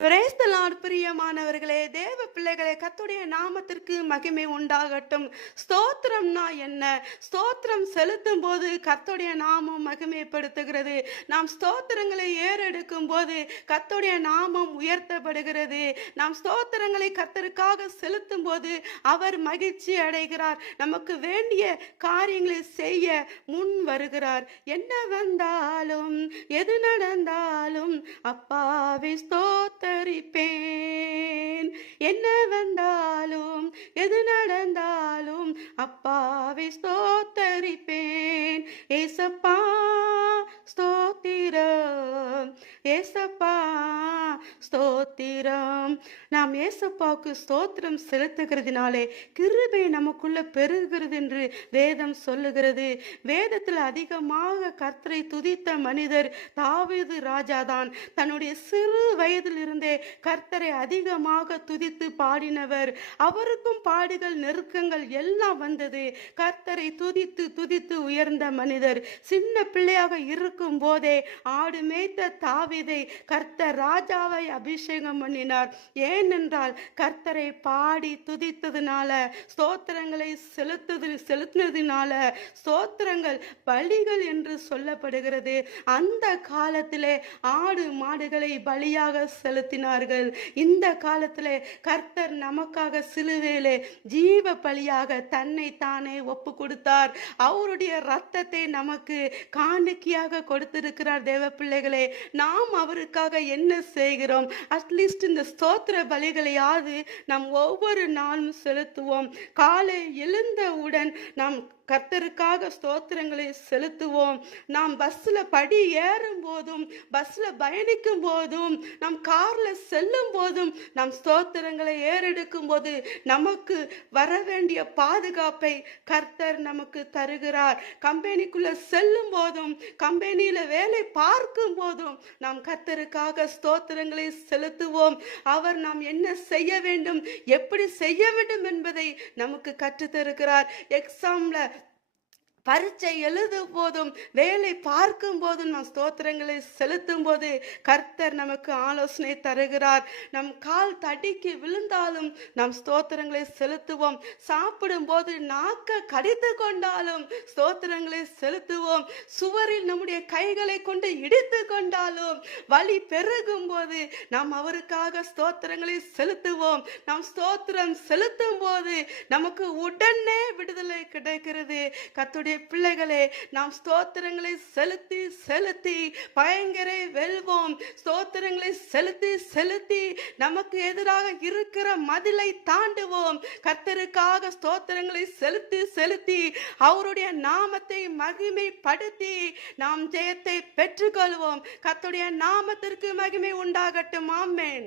Praise the Lord. பிரியமானவர்களே, தேவ பிள்ளைகளே, கர்த்தருடைய நாமத்திற்கு மகிமை உண்டாகட்டும். ஸ்தோத்திரம்னா என்ன? ஸ்தோத்திரம் செலுத்தும் போது கர்த்தருடைய நாமம் மகிமைப்படுத்துகிறது. நாம் ஸ்தோத்திரங்களை ஏறெடுக்கும் போது கர்த்தருடைய நாமம் உயர்த்தப்படுகிறது. நாம் ஸ்தோத்திரங்களை கர்த்தருக்காக செலுத்தும் போது அவர் மகிழ்ச்சி அடைகிறார். நமக்கு வேண்டிய காரியங்களை செய்ய முன் வருகிறார். என்ன வந்தாலும் எது நடந்தாலும் அப்பாவை ஸ்தோத்தரிப்பேன். என்ன வந்தாலும் எது நடந்தாலும் அப்பாவை ஸ்தோத்தரிப்பேன். ஏசப்பா ஸ்தோத்திரம், ஏசப்பா ஸ்தோத்திரம். நாம் ஏசப்பாவுக்கு ஸ்தோத்திரம் செலுத்துகிறதுனாலே கிருபை நமக்குள்ள பெருகிறது என்று வேதம் சொல்லுகிறது. வேதத்தில் அதிகமாக கர்த்தரை துதித்த மனிதர் தாவீது ராஜாதான். தன்னுடைய சிறு வயதில் இருந்தே கர்த்தரை அதிகமாக துதித்து பாடினவர். அவருக்கும் பாடுகள் நெருக்கங்கள் எல்லாம் வந்தது. கர்த்தரை துதித்து துதித்து உயர்ந்த மனிதர். சின்ன பிள்ளையாக இருக்கும் போதே ஆடு மேய்த்த தாவீதை கர்த்தர் ராஜாவை அபிஷேகம் பண்ணினார். ஏனென்றால் கர்த்தரை பாடி துதித்ததுனால, ஸ்தோத்திரங்களை செலுத்தினதுனால ஸ்தோத்திரங்கள் பலிகள் என்று சொல்லப்படுகிறது. அந்த காலத்திலே ஆடு மாடுகளை பலியாக செலுத்தினார்கள். இந்த காலத்திலே கர்த்தர் நமக்காக சிலுவையிலே ஜீவ பலியாக தன்னை தானே ஒப்பு கொடுத்தார். அவருடைய இரத்தத்தை நமக்கு காணிக்கையாக கொடுத்திருக்கிறார். தேவ பிள்ளைகளே, நாம் அவருக்காக என்ன செய்கிறோம்? அட்லீஸ்ட் இந்த ஸ்தோத்திர பலிகளையாவது நாம் ஒவ்வொரு நாளும் செலுத்துவோம். காலை எழுந்தவுடன் நாம் கர்த்தருக்காக ஸ்தோத்திரங்களை செலுத்துவோம். நாம் பஸ்ல படி ஏறும் போதும், பஸ்ல பயணிக்கும் போதும், நாம் கார்ல செல்லும் போதும், நாம் ஸ்தோத்திரங்களை ஏறெடுக்கும் போது நமக்கு வர வேண்டிய பாதுகாப்பை கர்த்தர் நமக்கு தருகிறார். கம்பெனிக்குள்ள செல்லும் போதும், கம்பெனியில வேலை பார்க்கும் போதும் நாம் கர்த்தருக்காக ஸ்தோத்திரங்களை செலுத்துவோம். அவர் நாம் என்ன செய்ய வேண்டும், எப்படி செய்ய வேண்டும் என்பதை நமக்கு கற்றுத்தருகிறார். எக்ஸாம்ல பரீட்சை எழுதும் போதும், வேலை பார்க்கும் போதும் நாம் ஸ்தோத்திரங்களை செலுத்தும் போது கர்த்தர் நமக்கு ஆலோசனை தருகிறார். நம் கால் தடிக்கு விழுந்தாலும் நாம் ஸ்தோத்திரங்களை செலுத்துவோம். சாப்பிடும் போது நாக்க கடித்து கொண்டாலும் ஸ்தோத்திரங்களை செலுத்துவோம். சுவரில் நம்முடைய கைகளை கொண்டு இடித்து கொண்டாலும், வலி பெருகும் போது நாம் அவருக்காக ஸ்தோத்திரங்களை செலுத்துவோம். நாம் ஸ்தோத்திரம் செலுத்தும் போது நமக்கு உடனே விடுதலை கிடைக்கிறது. கர்த்தருடைய பிள்ளைகளே, நாம் ஸ்தோத்திரங்களை செலுத்தி செலுத்தி பயங்கர வெல்வோம். ஸ்தோத்திரங்களை செலுத்தி செலுத்தி நமக்கு எதிராக இருக்கிற மதிலை தாண்டுவோம். கர்த்தருக்காக ஸ்தோத்திரங்களை செலுத்தி செலுத்தி அவருடைய நாமத்தை மகிமைப்படுத்தி நாம் ஜெயத்தை பெற்றுக்கொள்வோம். கர்த்தருடைய நாமத்திற்கு மகிமை உண்டாகட்டும். ஆமென்.